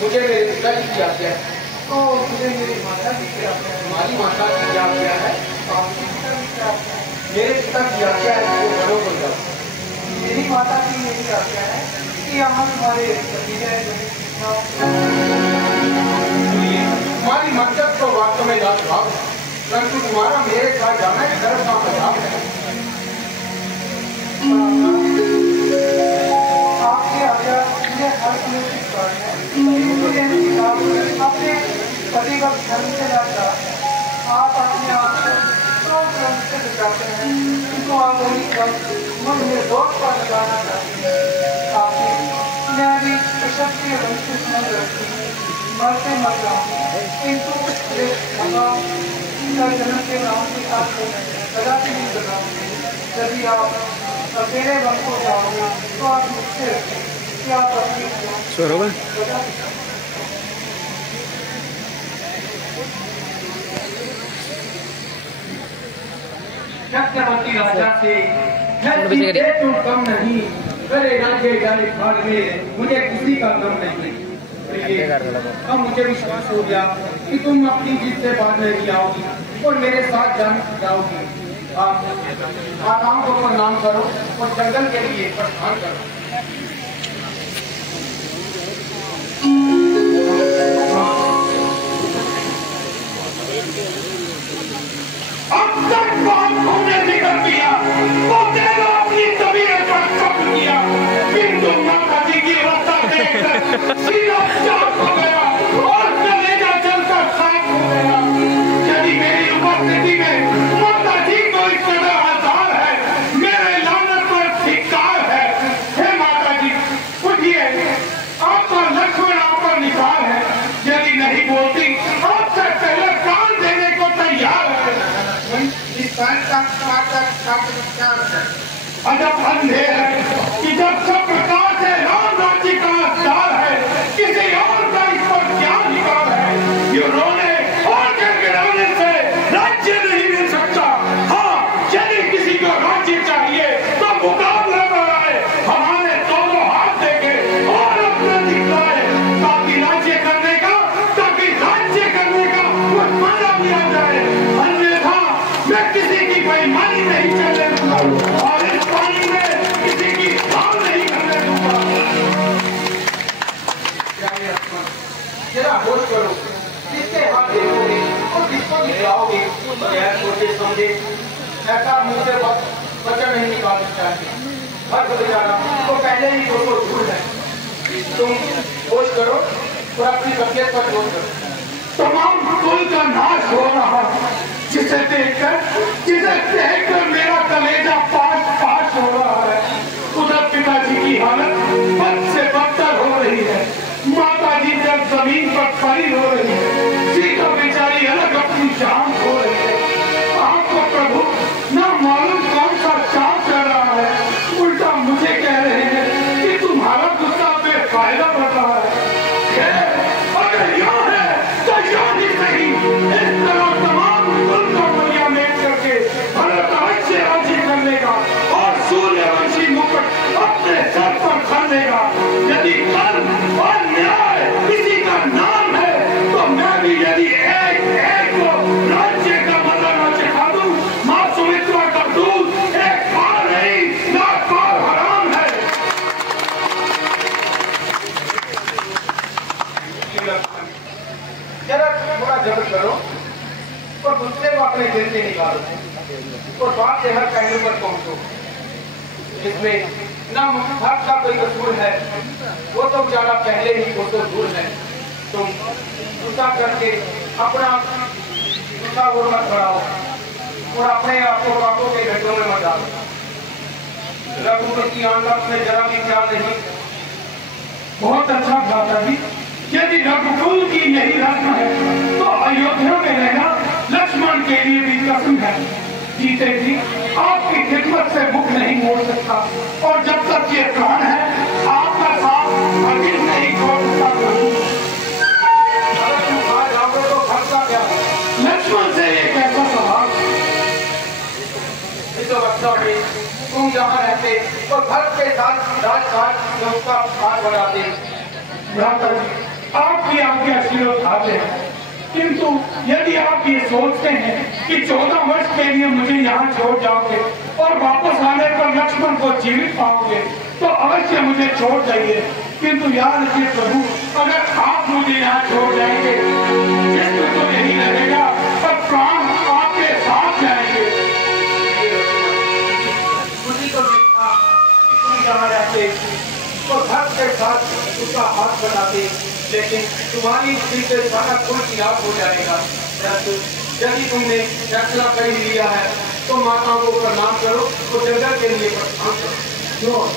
मुझे मेरे पिताजी की आज्ञा है, तो मुझे मेरी माता जी की आज्ञा है, हमारी माता की आज्ञा है, आपकी पिता की आज्ञा है, मेरे पिता की आज्ञा है कि वो बड़ों को जाओ। मेरी माता की यही आज्ञा है कि हम हमारे हमारी मंशा तो वास्तव में लाभ भाव है, परंतु तुम्हारा मेरे साथ जाना है धर्म का प्रभाव है। आपकी आज्ञा मुझे हर समय स्वीकार है। मुझे अपने पति का धर्म से लाता, आप अपने आप को तो धर्म से बचाते हैं, किंतु आप वही मन में दोष पर लगाना चाहते हैं। आपने मैं भी क्षत्रिय वंश से समझ रखती हूँ, मरते मर जाऊँ, किंतु भगवान जन्म के नाम के साथ कदापि नहीं बताऊंगे। यदि आप अकेले वन को जाओगे तो आप मुझसे रखें कि आप अपनी सत्यवती राजा से तो कम नहीं, अरे राज्य जाने भाग में मुझे किसी का गम नहीं। अब मुझे विश्वास हो गया कि तुम अपनी जीत से बाद में भी आओगी और मेरे साथ जाओगी। आप माताओं को प्रणाम करो और जंगल के लिए प्रस्थान करो। अब तक बात हमने निकल दिया, वो तेरा अपनी तबीयत पर कब्ज किया, बिंदु माता जी की अवस्था देखकर सीधा चाक हो गया और कलेजा जलकर खाक हो गया। यदि मेरी उपस्थिति में माता जी को इस तरह आसार है, मेरे लानत पर धिक्कार है। हे माता जी उठिए, आपका लक्ष्मण आप पर निसार है, यदि नहीं बोलती आपसे पहले कान देने को तैयार है। अजब अंधे है कि जब सब प्रकार से राम राज्य का अधिकार है, किसी और का इस पर क्या अधिकार है। ये रोने और गिड़गिड़ाने से राज्य नहीं मिल सकता। हाँ, यदि किसी को राज्य चाहिए तो मुकाबला कराए, हमारे दोनों हाथ देके और अपना दिखलाए, ताकि राज्य करने का कुछ मजा भी आ जाए। अन्यथा मैं किसी की बेईमानी नहीं चलने दूंगा और इस पानी में किसी हर होते जा रहा तो पहले ही 200 दूर है। तुम खोज करो और अपनी तबियत पर खोज करो। तमाम कुल का नाश हो रहा जिसे देखकर मेरा कलेजा पास हो रहा है। उधर पिताजी की हालत बद से बदतर हो रही है। माता जी जब जमीन पर पड़ी हो रही है, सीता बेचारी अलग अपनी जान खो रही है। आपको प्रभु न मालूम कौन सा चाव कर रहा है, उल्टा मुझे कह रहे हैं कि तुम्हारा गुस्सा बेफायदा बढ़ रहा है। अगर यहाँ है तो यहाँ ही नहीं, इस तरह तमाम कुल को बढ़िया मेट करके भरत अवश्य राजी कर लेगा और सूर्यवंशी मुकुट अपने सर पर खा लेगा। यदि कर्म और न्याय किसी का नाम है तो मैं भी यदि एक को राज्य का मजा न चखा दूं, माँ सुमित्रा का दूध एक बार नहीं लाख बार हराम है। जरा थोड़ा जबर करो और दूसरे को अपने दिल से निकालो और बात से हर पहलू पर पहुंचो। इसमें न मुखार का कोई कसूर है, वो तो बेचारा पहले ही वो तो दूर है। तुम गुस्सा करके अपना गुस्सा वो मत बढ़ाओ और अपने आप को बातों के घटों में मत डालो। रघुपति की आंख में जरा भी ख्याल नहीं। बहुत अच्छा भ्राता जी, यदि रघुकुल की यही रस्म है तो अयोध्या में रहना लक्ष्मण के लिए भी कसम है। जीते जी आपकी खिदमत से मुख नहीं मोड़ सकता और जब तक ये प्राण है आपका साथ हरगिज नहीं छोड़ सकता। अगर तुम बाहर जाओगे तो भटका क्या लक्ष्मण से ये कैसा सवाल? इस अवस्था में तुम जहाँ रहते और घर के साथ राजघाट में उसका हाथ बढ़ाते। भ्राता जी, आपकी आज्ञा शिरोधार्य है, किंतु यदि आप ये सोचते हैं कि 14 वर्ष के लिए मुझे यहाँ छोड़ जाओगे और वापस आने पर लक्ष्मण को जीवित पाओगे तो अवश्य मुझे छोड़ जाइए। किंतु याद रखिए प्रभु, अगर आप मुझे यहाँ छोड़ जाएंगे जिसमें तो यही रहेगा पर प्राण आपके साथ जाएंगे। उसी को देखा तुम जहाँ रहते और घर के साथ उसका हाथ बढ़ाते, लेकिन तुम्हारी स्त्री से सारा कुल खिलाफ हो जाएगा। यदि तुमने फैसला कर ही लिया है तो माताओं को प्रणाम करो और जंगल के लिए प्रस्थान करो।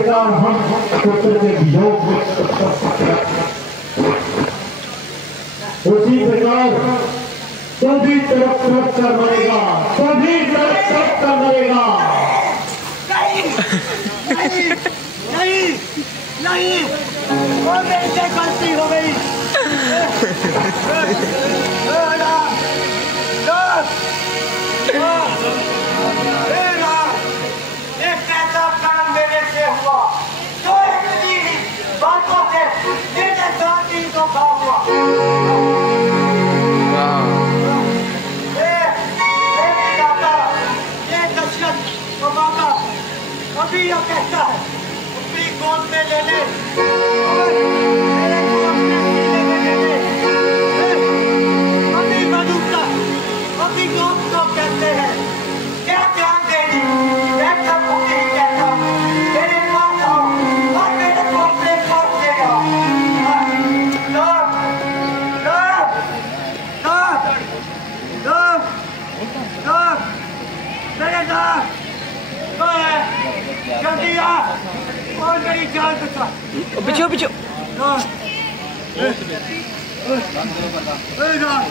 प्रकार हम पुत्र के वियोग उसी प्रकार सभी तरफ कर मरेगा, सभी तरफ कर मरेगा। नहीं, वो मेरी से गलती हो गई। एक ऐसा काम मेरे से हुआ तो इतनी बातों से मेरे साथ ही धोखा हुआ। ये दशरथ तो माता अभी यह कहता है अपनी गोद में ले ले और मेरे को अपने सीने में ले ले। अभी मधुका अभी गोद को कहते हैं क्या ध्यान देनी, मैं सब कुछ नहीं कहता। मेरे पास आओ और मेरे को अपने पास ले आओ। मेरे साथ जल्दी आ और मेरी जान बचा। पीछे पीछे मेरे साथ